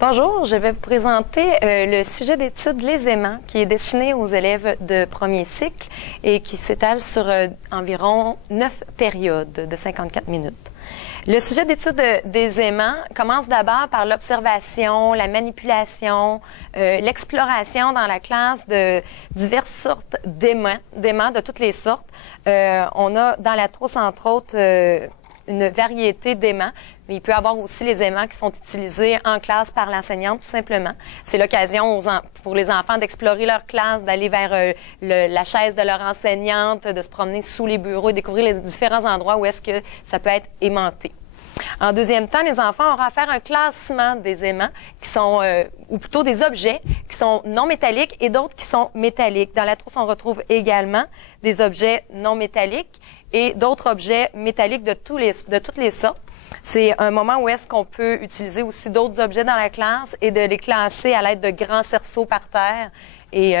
Bonjour, je vais vous présenter le sujet d'étude Les aimants qui est destiné aux élèves de premier cycle et qui s'étale sur environ 9 périodes de 54 minutes. Le sujet d'étude des aimants commence d'abord par l'observation, la manipulation, l'exploration dans la classe de diverses sortes d'aimants de toutes les sortes. On a dans la trousse, entre autres, une variété d'aimants, mais il peut y avoir aussi les aimants qui sont utilisés en classe par l'enseignante, tout simplement. C'est l'occasion pour les enfants d'explorer leur classe, d'aller vers la chaise de leur enseignante, de se promener sous les bureaux et découvrir les différents endroits où est-ce que ça peut être aimanté. En deuxième temps, les enfants auront à faire un classement des aimants qui sont, ou plutôt des objets qui sont non métalliques et d'autres qui sont métalliques. Dans la trousse, on retrouve également des objets non métalliques et d'autres objets métalliques de toutes les sortes. C'est un moment où est-ce qu'on peut utiliser aussi d'autres objets dans la classe et de les classer à l'aide de grands cerceaux par terre. Et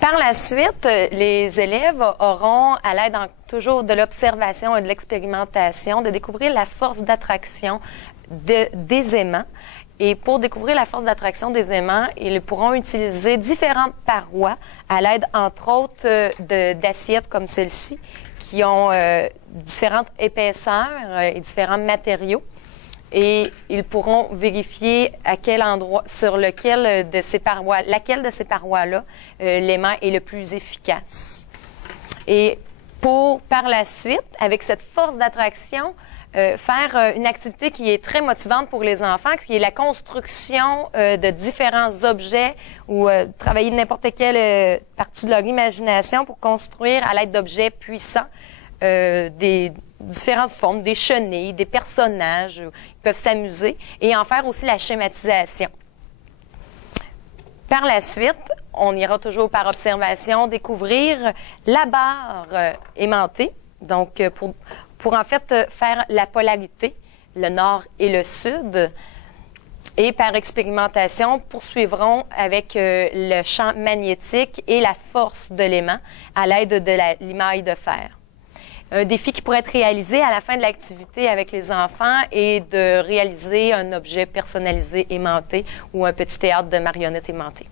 par la suite, les élèves auront, à l'aide toujours de l'observation et de l'expérimentation, de découvrir la force d'attraction des aimants. Et pour découvrir la force d'attraction des aimants, ils pourront utiliser différentes parois à l'aide, entre autres, d'assiettes comme celle-ci, qui ont différentes épaisseurs et différents matériaux. Et ils pourront vérifier à quel endroit, sur lequel de ces parois, laquelle de ces parois-là, l'aimant est le plus efficace. Et par la suite, avec cette force d'attraction, faire une activité qui est très motivante pour les enfants, qui est la construction de différents objets ou travailler n'importe quelle partie de leur imagination pour construire à l'aide d'objets puissants des différentes formes, des chenilles, des personnages, ils peuvent s'amuser et en faire aussi la schématisation. Par la suite, on ira toujours par observation découvrir la barre aimantée, donc pour en fait faire la polarité, le nord et le sud. Et par expérimentation, poursuivront avec le champ magnétique et la force de l'aimant à l'aide de l'émail de fer. Un défi qui pourrait être réalisé à la fin de l'activité avec les enfants est de réaliser un objet personnalisé aimanté ou un petit théâtre de marionnettes aimantées.